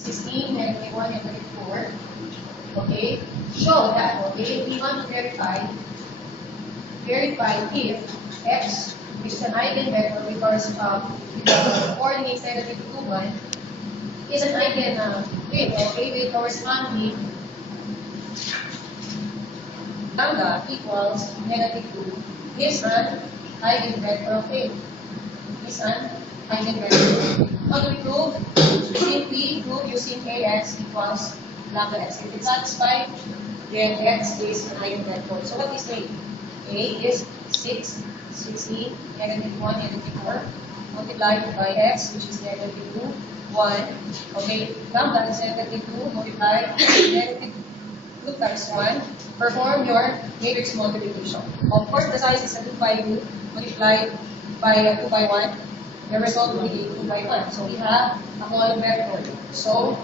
16, negative 1, negative 4. Okay? Show that, okay? We want to verify if x, which is an eigenvector because the coordinates negative 2, 1, is an eigenvalue, okay, with corresponding lambda equals negative 2 is an eigenvector, okay? Is an eigenvector. How do we prove? Simply prove using Ax equals lambda x. If it's satisfied, then x is an eigenvector. So what is A? A is 6, 16, negative 1, negative 4, multiplied by x, which is negative 2, 1. Okay, lambda is negative 2 multiplied negative 2 times 1. Perform your matrix multiplication. Of course, the size is a 2 by 2 multiplied by 2 by 1. The result will be 2 by 1. So we have a column vector. So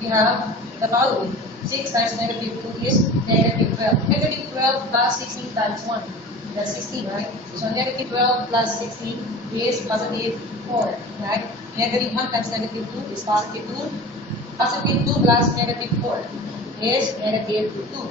we have the following. 6 times negative 2 is negative 12. Negative 12 plus 16 times 1. That's 16, right? So negative 12 plus 16 is positive 4, right? Negative 1 times negative 2 is positive 2. Positive 2 plus negative 4 is negative 2.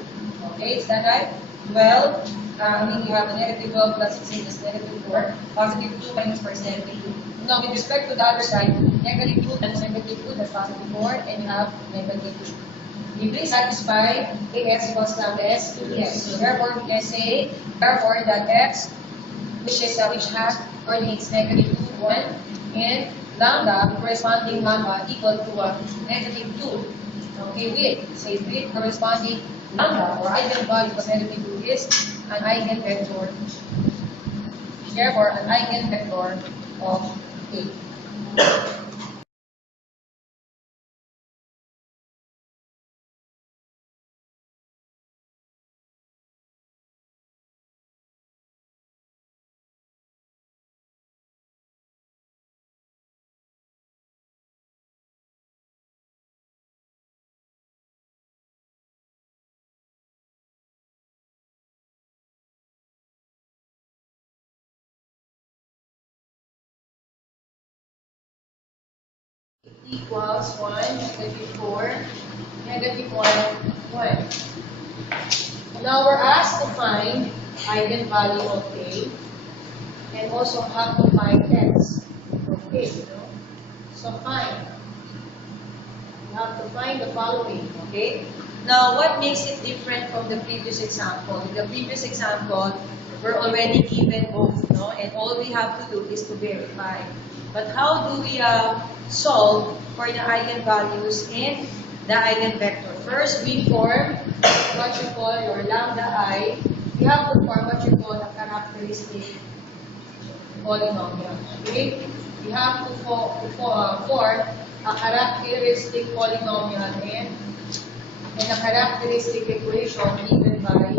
Okay, is that right? Well, you have a negative 12 plus 16 is negative 4. Positive 2 minus 4 is negative 2. Now, with respect to the other side, negative 2 times negative 2, that's positive 4, and you have negative 2. You please satisfy Ax equals lambda s to x. So therefore, we can say, therefore, that x, which has coordinates negative 2, 1, and lambda, corresponding lambda, equal to negative 2. Okay, with corresponding lambda, or eigenvalue of negative 2 is an eigenvector. Therefore, an eigenvector of A. Equals 1, negative 4, negative 1, 1. Now we're asked to find eigenvalue of A and also have to find x. Okay, so find. You have to find the following, okay? Now, what makes it different from the previous example? In the previous example, we're already given both, no? And all we have to do is to verify. But how do we solve for the eigenvalues and the eigenvector? First, we form what you call your lambda I. You have to form what you call a characteristic polynomial. Okay? You have to form a characteristic polynomial and a characteristic equation given by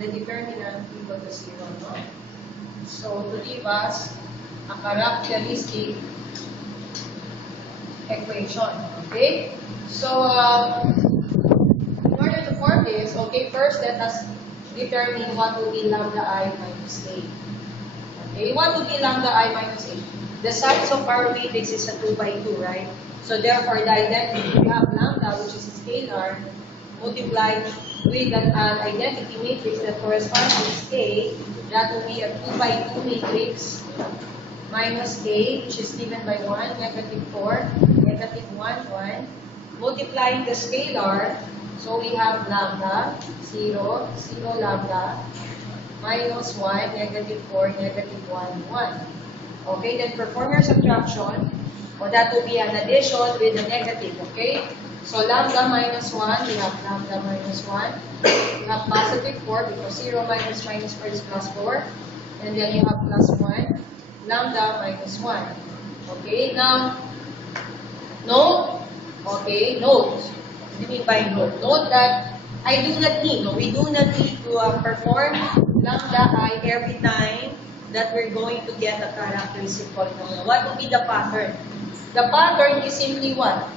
the determinant equal to 0. No? So, to give us a characteristic equation. Okay? So, in order to form this, okay, first let us determine what will be lambda I minus A. Okay, what will be lambda I minus A? The size of our matrix is a 2 by 2, right? So therefore, the identity, we have lambda, which is a scalar, multiplied with an identity matrix that corresponds to A, that will be a 2 by 2 matrix minus A, which is given by 1, negative 4, negative 1, 1, multiplying the scalar, so we have lambda, 0, 0 lambda, minus 1, negative 4, negative 1, 1. Okay, then perform your subtraction, or that will be an addition with a negative, okay? So lambda minus 1, we have lambda minus 1. We have positive 4 because 0 minus 4 is plus 4. And then you have plus 1, lambda minus 1. Okay, now, note, okay, note. What do you mean by note? Note that we do not need to perform lambda I every time that we're going to get a characteristic polynomial. What will be the pattern? The pattern is simply what?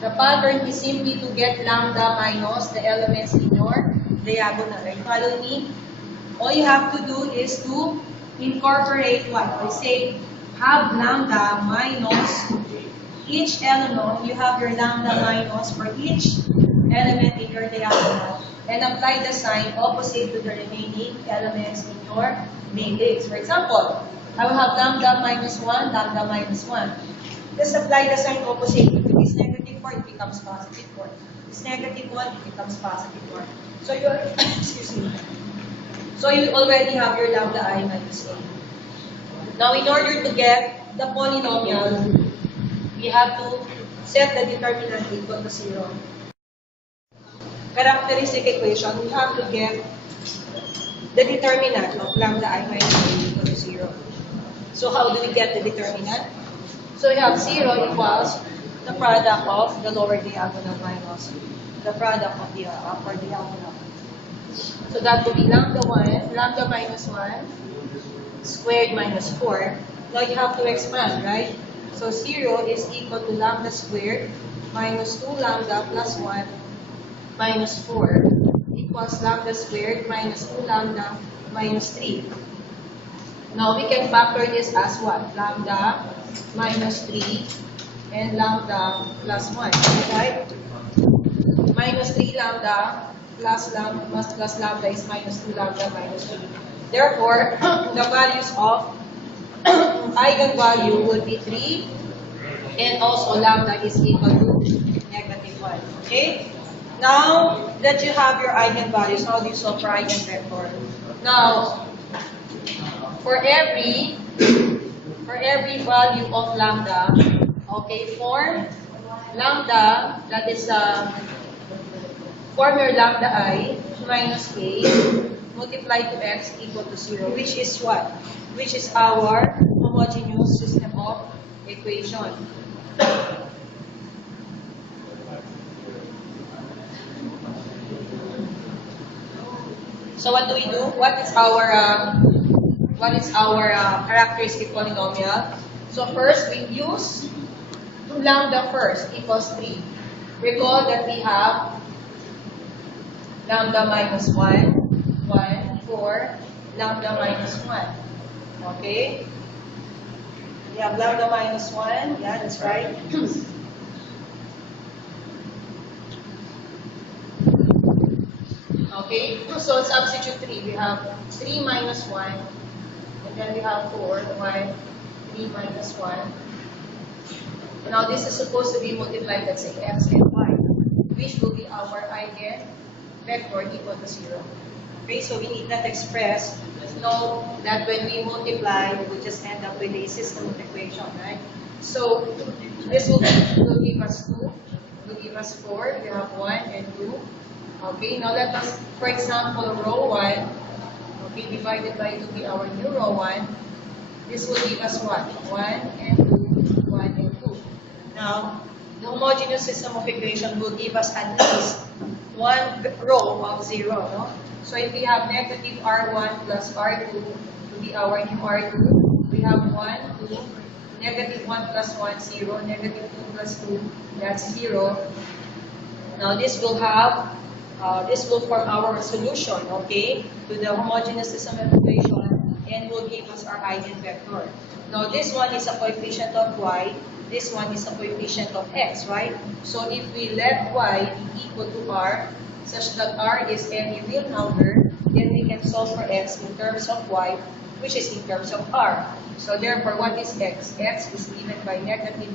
The pattern is simply to get lambda minus the elements in your diagonal. Right? Follow me? All you have to do is to incorporate what? I say have lambda minus each element, you have your lambda minus for each element in your diagonal, and apply the sign opposite to the remaining elements in your matrix. For example, I will have lambda minus 1, lambda minus 1. Just apply the sign opposite. If it is negative 4, it becomes positive 4. If it's negative 1, it becomes positive 1. So you excuse me. So you already have your lambda I minus a. Now, in order to get the polynomial, we have to set the determinant equal to 0. Characteristic equation, we have to get the determinant of lambda I minus a equal to 0. So how do we get the determinant? So we have 0 equals the product of the lower diagonal minus the product of the upper diagonal. So that would be lambda 1, lambda minus 1, squared minus 4. Now you have to expand, right? So 0 is equal to lambda squared minus 2 lambda plus 1 minus 4 equals lambda squared minus 2 lambda minus 3. Now we can factor this as what? Lambda minus 3 and lambda plus 1, right? Minus 3 lambda plus lambda is minus 2 lambda minus 3. Therefore, the values of eigenvalue will be 3 and also lambda is equal to negative 1. Okay? Now that you have your eigenvalues, how do you solve for eigenvector? Now, for every value of lambda, okay, form lambda, that is form your lambda I minus a multiply to x equal to 0, which is what? Which is our homogeneous system of equation. So what do we do? What is our characteristic polynomial? So first we use lambda first equals 3. Recall that we have lambda minus 1, 1, 4, lambda minus 1. Okay? We have lambda minus 1. Yeah, that's right. Okay, so substitute 3. We have 3 minus 1, and then we have 4, 1, 3 minus 1. And now this is supposed to be multiplied, let's say, x and y, which will be our eigenvector equal to 0. Okay, so we need not express, know that when we multiply, we will just end up with a system of equation, right? So this will give us 2, will give us 4, we have 1 and 2. Okay, now let us, for example, row 1, okay, divided by 2 be our new row 1. This will give us what? 1 and 2, 1 and 2. Now, the homogeneous system of equation will give us at least one row of 0, no? So if we have negative R1 plus R2 to be our new R2, we have 1, 2, negative 1 plus 1, 0, negative 2 plus 2, that's 0. Now this will have this will form our solution, okay, to the homogeneous system of equation and will give us our eigenvector. Now this one is a coefficient of y, this one is a coefficient of x, right? So if we let y be equal to r, such that r is any real number, then we can solve for x in terms of y, which is in terms of r. So therefore, what is x? X is given by negative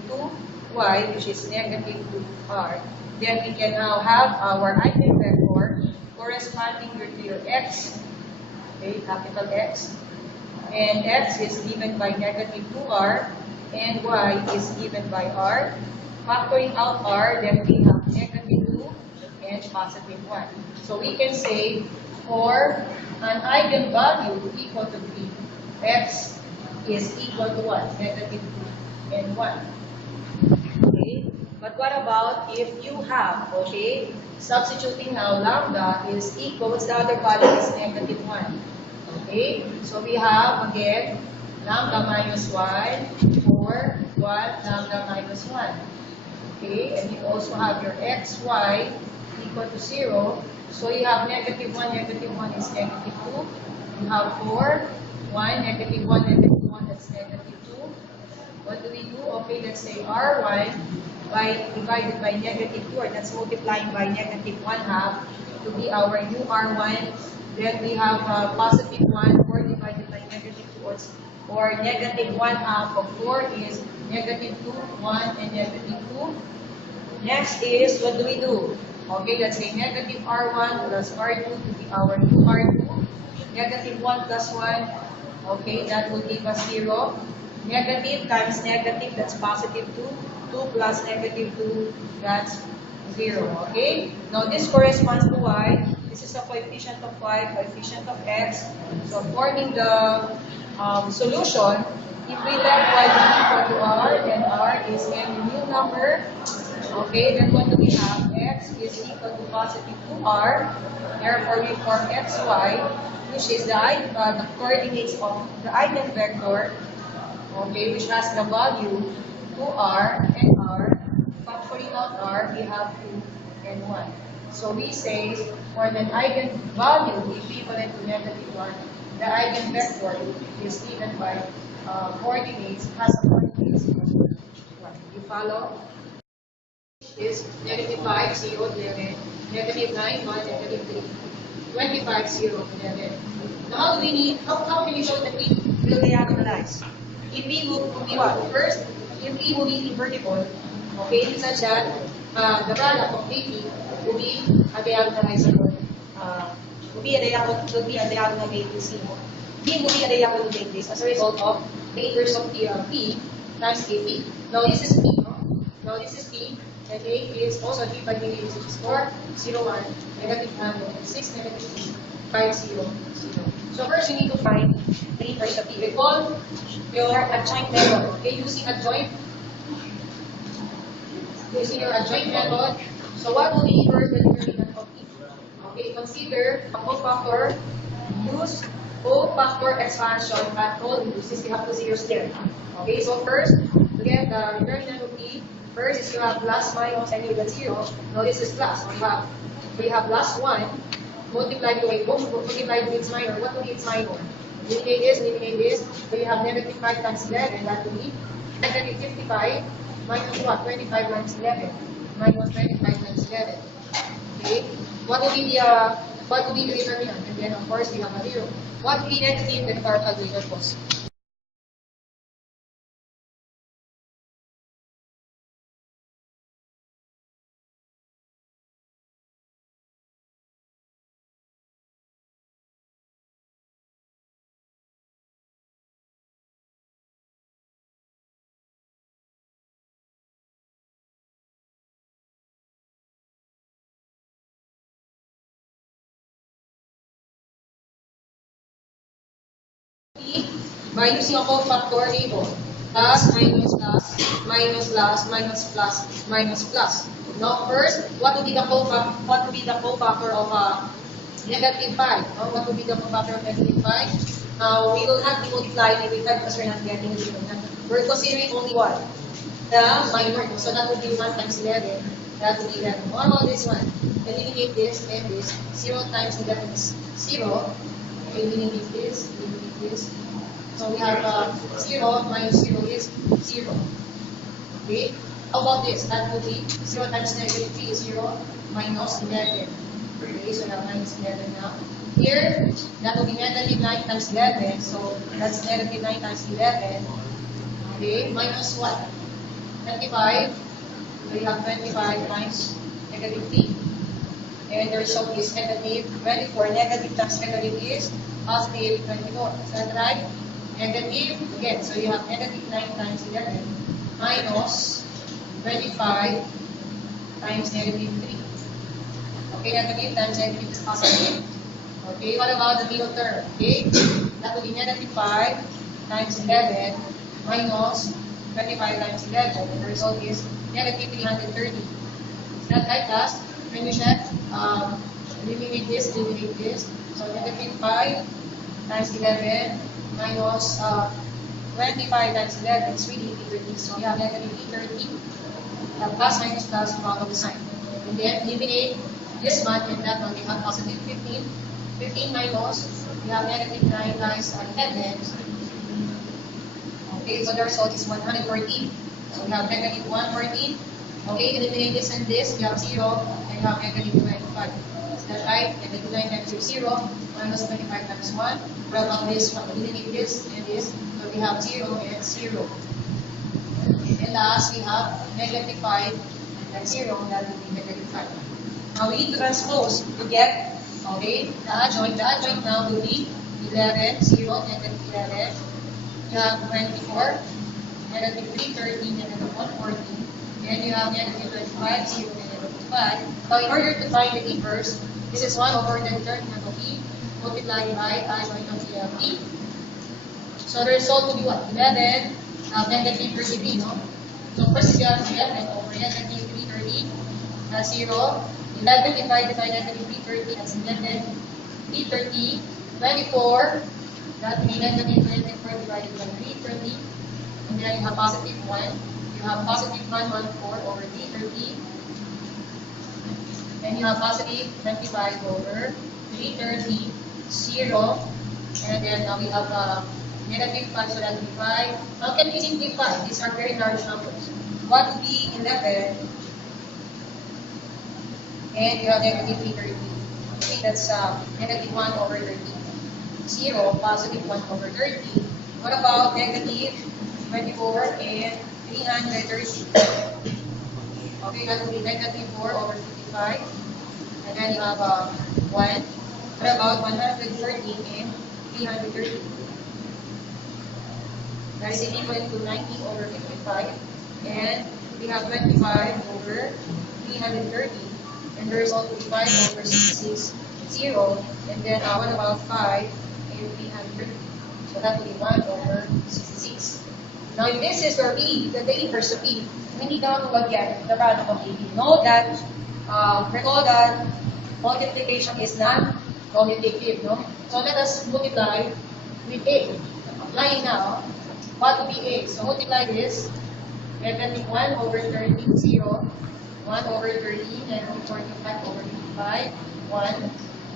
2y, which is negative 2r. Then we can now have our eigenvector corresponding to your x, okay, capital X, and x is given by negative 2r, and y is given by r. Factoring out r, then we have negative 2 and positive 1. So we can say for an eigenvalue equal to 3, x is equal to what? Negative 2 and 1. Okay? But what about if you have, okay, substituting now lambda is equal, what's the other value is negative 1. Okay? So we have again lambda minus 1, 4, 1, lambda minus 1. Okay? And you also have your xy equal to 0. So you have negative 1 is negative 2. You have 4, 1, negative 1, that's negative 2. what do we do? Okay, let's say R1 divided by negative 2, or that's multiplying by negative 1/2 to be our new R1. Then we have positive 1, 4 divided by negative 2, or negative 1/2 of 4 is negative 2, 1, and negative 2. Next is, what do we do? Okay, let's say negative R1 plus R2 to be our new R2. Negative 1 plus 1, okay, that will give us 0. Negative times negative, that's positive 2. 2 plus negative 2, that's 0. Okay? Now, this corresponds to y. This is a coefficient of y, coefficient of x. So, forming the solution, if we let y be equal to r, then r is any real number. Okay, then what do we have? X is equal to positive 2r. Therefore, we form xy, which is the coordinates of the eigenvector, okay, which has the value 2r and r. Factoring out r, we have 2 and 1. So we say for an eigenvalue equivalent to negative 1, the eigenvector is given by coordinates, has a coordinates of 1. You follow? Is negative 5, 0, 11, negative 9, 1, negative 3, 25, 0, 11. Now, how do we need, how can you show that we will diagonalize? If we will be what? First, if we will be invertible, okay, such that the product of AP will be a diagonalizable, will be a diagonal ABC. B will be a diagonal like this as a result of the inverse of the P times AP. Now, this is P, no? Now, this is P. And A is also 3 by A, which is 4, 0, 1, negative 1, negative 6, negative 2, 5, 0, 0. So first you need to find the inverse of P. We call your adjoint method. Okay, using adjoint. Using your adjoint method. So what will be inverse the determinant of P? Okay, consider a cofactor. Use cofactor expansion at all since you have to see your step. Okay, so first, to get the determinant of P, first is you have plus, minus, and you get 0. Now this is plus. We have plus 1 multiplied with its minor. What will be its minor? Eliminate this. So you have negative 5 times 11. That will be negative 55 minus what? 25 times 11. Minus 25 times 11. Okay? What will be the determinant? And then of course we have a 0. What will be negative? Then our calculator goes. By using a cofactor table, plus, minus, plus, minus, plus, minus, plus, minus, plus. Now first, what would be the cofactor of negative 5? What would be the cofactor of negative 5? We will not be multiplying it with 5 because we're not getting it. We're considering only what? The minor. So that would be 1 times 11. That would be 11. What about this one? Eliminate this and this. 0 times 11 is 0. Eliminate this, eliminate this. So we have 0 minus 0 is 0. Okay? How about this? That would be 0 times negative 3 is 0 minus 11. Okay, so we have minus 11 now. Here, that will be negative 9 times 11. So that's negative 9 times 11. Okay, minus what? 25. So you have 25 times negative 3. And the result is negative 24. Negative times negative is positive 24. Is that right? Negative, again, so you have negative 9 times 11 minus 25 times negative 3. Okay, negative times negative is positive. Okay, what about the middle term? Okay, that will be negative 5 times 11 minus 25 times 11. And the result is negative 330. Is that right, class? When you check, eliminate this. So negative 5 times 11 minus 25 times 11 is really 30. So we have negative 30. Plus minus plus follow the sign. And then eliminate this one and that one. We have positive 15. 15 minus, we have negative 9 times 11. Okay, so the result is 114. So we have negative 114. Okay, eliminate this and this. We have 0 and we have negative 25. Is that right? Negative 9 times 0 minus 25 times 1. What about this one? Eliminate this and this. So we have 0 and 0. And last, we have negative 5 and then 0. That will be negative 5. Now we need to transpose to get, okay, the adjoint. The adjoint now will be 11, 0, negative 11. You have 24, negative 3, 13, negative 1, 14. Then you have negative 25, 0, negative 5. Now in order to find the inverse, this is 1 over the determinant of E multiplied by adjoint of E. So the result will be what? 11, negative 33, no? So first you have 11 over negative 330, that's 0. 11 divided by negative 330, that's 11. 330, 24, that will be negative 24 divided by 330. And then you have positive 1. You have positive 114 over 330. And you have positive 25 over 330, 0. And then now we have negative 5, so that will be 5. How can we simplify? These are very large numbers. What would be 11? And you have negative 330. Okay, that's negative 1 over 30. 0, positive 1 over 30. What about negative 24 and 330? Okay, that will be negative 4 over 55. And then you have 1. What about 130 and 330? That is equal to 90 over 55. And we have 25 over 330. And the result will be 5 over 66, 0. And then what about 5 and 300? So that will be 1 over 66. Now if this is where B, the inverse of B, we need now to again the product of AB. Note that, recall that multiplication is non-commutative, no? So let us multiply with A. Applying now, what will be A? So multiply this, negative 1 over 30, 0. 1 over 30, negative 45 over 55, 1,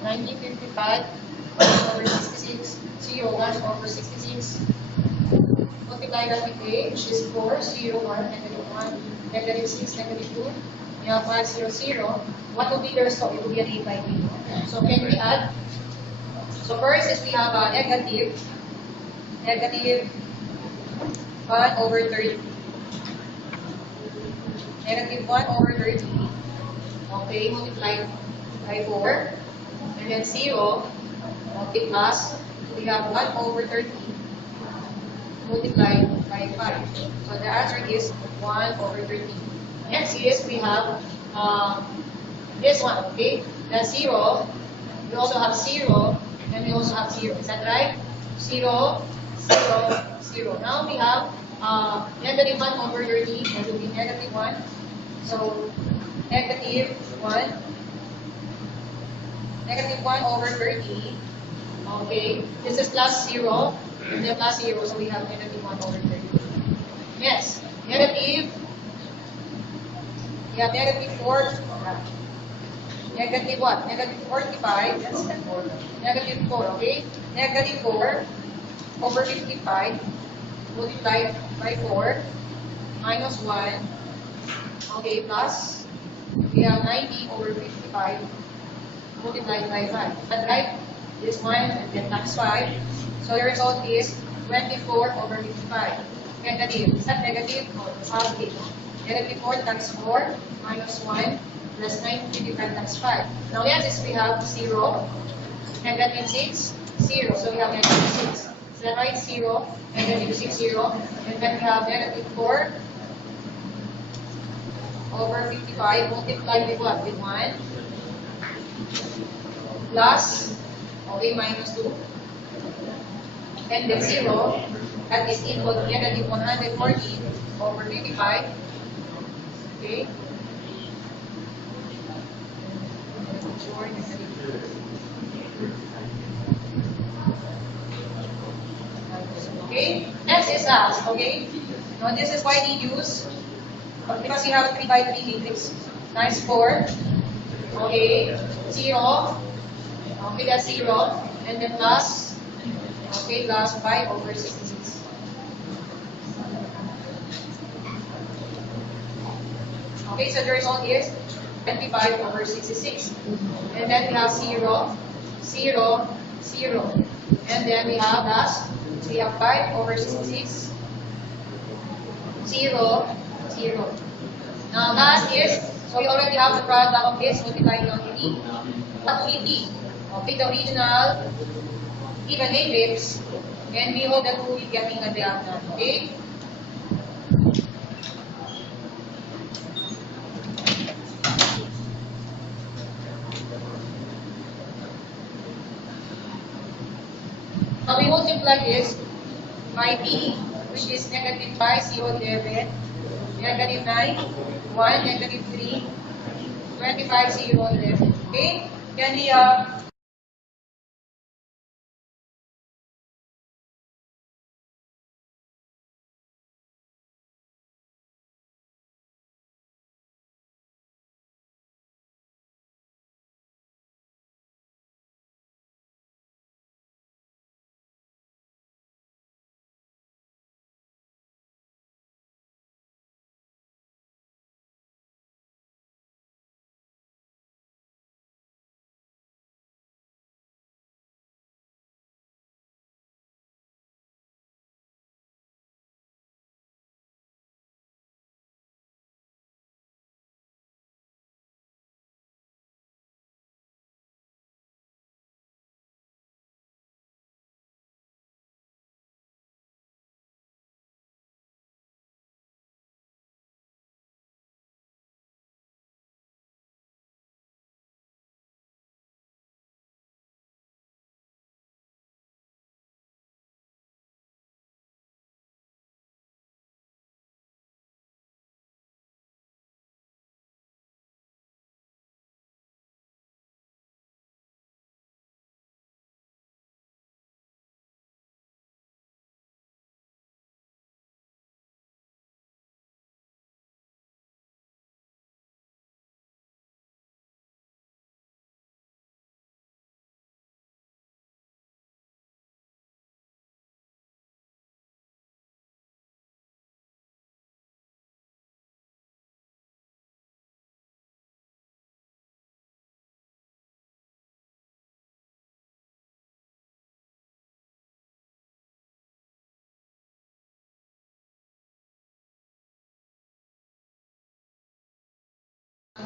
1955, 1 over 66, 0, 1 over 66. Multiply that with A, which is 4, 0, 1, negative 1, negative 6, negative 2. You have 5, 0, 0. What will be the result? It will be an A by B. So can we add? So first is we have a negative 1 over 30. Negative 1 over 30, okay, multiplied by 4, and then 0, okay, plus, we have 1 over 30, multiplied by 5. So the answer is 1 over 30. Next is, we have this one, okay, that's 0, we also have 0, and we also have 0, is that right? 0, 0, 0. Now we have negative 1 over 30, that will be negative 1. So, negative 1. Negative 1 over 30. Okay. This is plus 0. And then plus 0, so we have negative 1 over 30. Yes. Negative. We have negative 4. Negative what? Negative 45. That's 4. Negative 4, okay? Negative 4 over 55 multiplied by 4 minus 1. Okay, plus we have 90 over 55 multiplied by 5. But right, this one and then times 5. So the result is 24 over 55. Negative. Is that negative? No, it's positive. Negative 4 times 4 minus 1 plus 955 times 5. Now yes, is we have 0, negative 6, 0. So we have negative 6. So that right, 0, negative 6, 0. And then we have negative 4 over 55 multiplied with what? With 1 plus, okay, minus 2. And then 0, that is equal to negative 140 over 55. Okay. Okay, next is us, okay? Now this is widely used because you have 3 by 3 matrix times 4. Okay, 0. Okay, that's 0. And then plus, okay, plus 5 over 66. Okay, so the result is 25 over 66. And then we have 0, 0, 0. And then we have last, so we have 5 over 66, 0, 0. Now last is, so we already have the product of this multiplying quantity. What will it be? Okay, the original given matrix, and we hope that we will be getting a diagonal. Okay? Now we multiply this by b, which is negative 5, 0, 11, negative 9, 1, negative 3, 25, 0, 11. Okay? Can we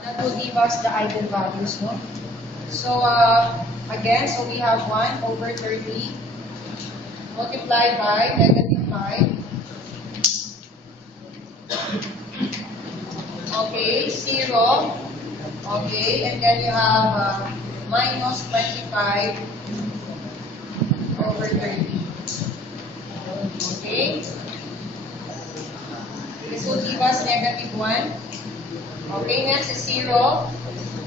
that will give us the eigenvalues, no? So, again, so we have 1 over 30 multiplied by negative 5. Okay, 0. Okay, and then you have minus 25 over 30. Okay? This will give us negative 1. Okay, next is 0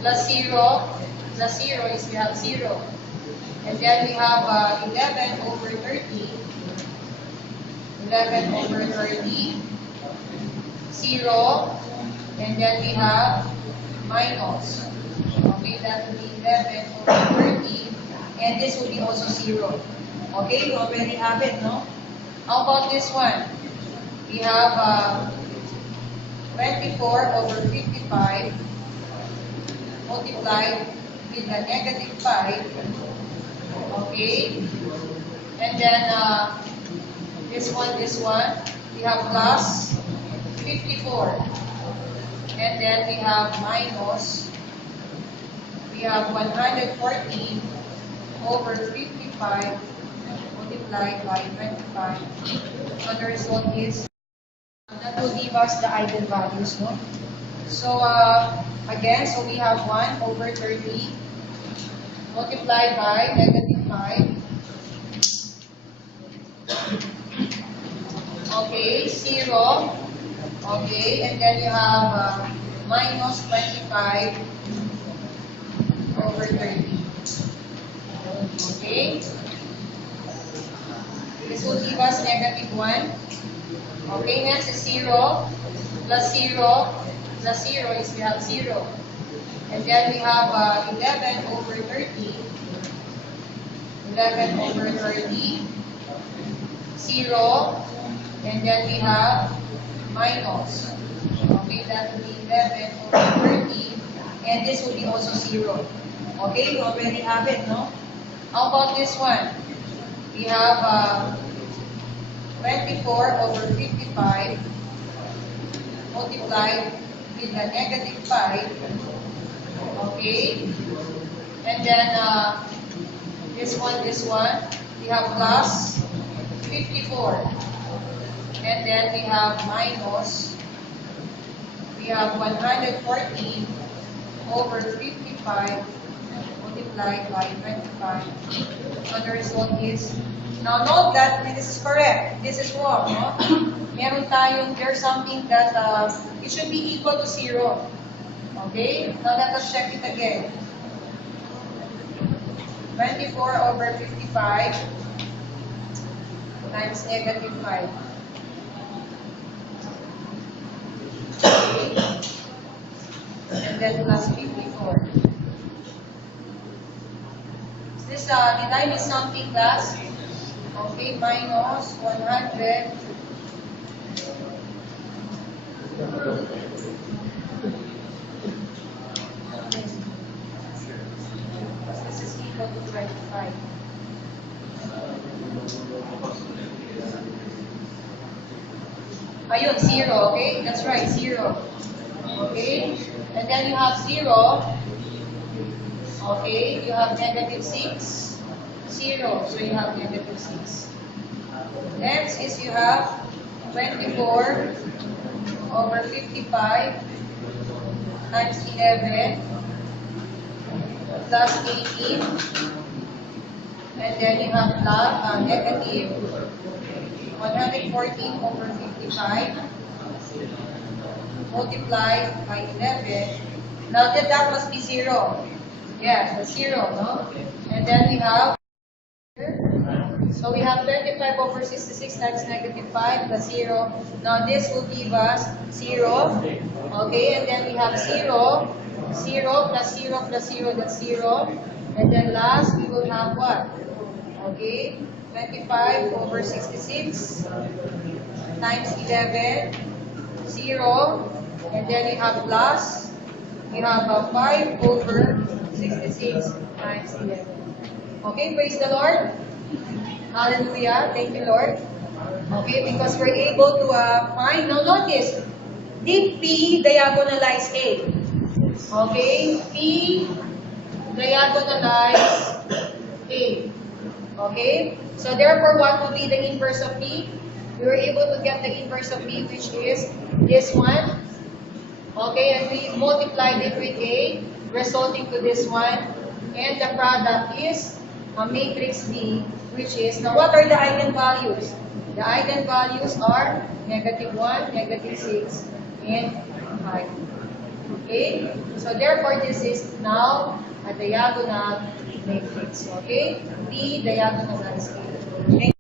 plus 0 plus 0 is we have 0. And then we have 11 over 30. 11 over 30. 0. And then we have minus. Okay, that will be 11 over 30. And this will be also 0. Okay, you already have it, no? How about this one? We have 24 over 55 multiplied with the negative 5. Okay? And then this one, we have plus 54. And then we have minus, we have 114 over 55 multiplied by 25. So the result is, that will give us the eigenvalues, no? So, again, so we have 1 over 30 multiplied by negative 5. Okay, 0. Okay, and then you have minus 25 over 30. Okay? This will give us negative 1. Okay, next is 0 plus 0 plus 0 is we have 0. And then we have 11 over 30. 11 over 30. 0. And then we have minus. Okay, that will be 11 over 13, and this will be also 0. Okay, you already have it, no? How about this one? We have 24 over 55 multiplied with a negative 5. Okay, and then this one, we have plus 54. And then we have minus, we have 114 over 55 multiplied by 25. So the result is, now note that this is correct. This is wrong, no? There's something that it should be equal to 0. Okay? Now let us check it again. 24 over 55 times negative 5. Okay? And then plus 54. Is this, did I miss something, class? Okay, minus 100. This is equal to 25. Ayun, 0, okay? That's right, 0. Okay? And then you have 0. Okay? You have negative 6. 0. So you have negative 6. Next is you have 24 over 55 times 11 plus 18. And then you have negative 114 over 55 multiplied by 11. Now that must be 0. Yes, that's 0, no? And then we have, so we have 25 over 66 times negative 5 plus 0. Now this will give us 0. Okay, and then we have 0. 0 plus 0 plus 0, that's 0. And then last, we will have what? Okay, 25 over 66 times 11, 0. And then we have plus, we have 5 over 66 times 11. Okay, praise the Lord. Hallelujah. Thank you, Lord. Okay, because we're able to find, now notice, did P diagonalize A? Okay, P diagonalize A. Okay, so therefore, what will be the inverse of P? We were able to get the inverse of P, which is this one. Okay, and we multiplied it with A, resulting to this one. And the product is a matrix D, which is, now what are the eigenvalues? The eigenvalues are negative 1, negative 6, and 5. Okay? So therefore, this is now a diagonal matrix. Okay? P diagonalized A.